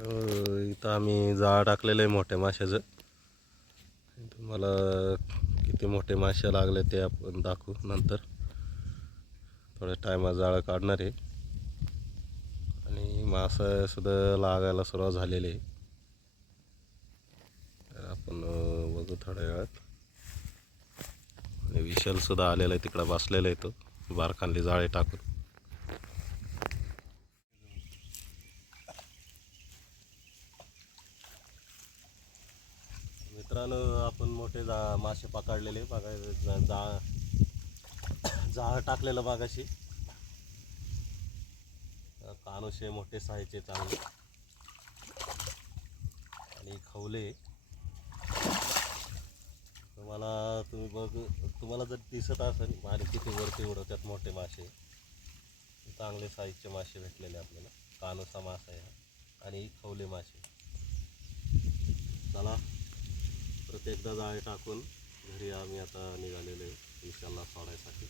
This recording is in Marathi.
इथं आम्ही जाळं टाकलेलं आहे मोठ्या माशाचं. तुम्हाला किती मोठे मासे लागले ते आपण दाखवू नंतर. थोड्या टायमात जाळं काढणार आहे आणि मासा सुद्धा लागायला सुरुवात झालेली आहे. तर आपण बघू थोड्या वेळात. आणि विशाल सुद्धा आलेला आहे, तिकडं बसलेला आहे तो बारखानली जाळे टाकून. मित्रांनो, आपण मोठे मासे पकडलेले बघा. जाळ टाकलेलं बागाशी. कानोशे मोठे साईजचे चांगले आणि खवले. तुम्हाला जर दिसत असेल आणि किती वरती उडवतात मोठे मासे, चांगले साईजचे मासे भेटलेले आपल्याला. कानोसा मासा आहे आणि खवले मासे. चला परत एकदा जाळे टाकून घरी आम्ही आता निघालेलो आहे विशालला सोडायसाठी.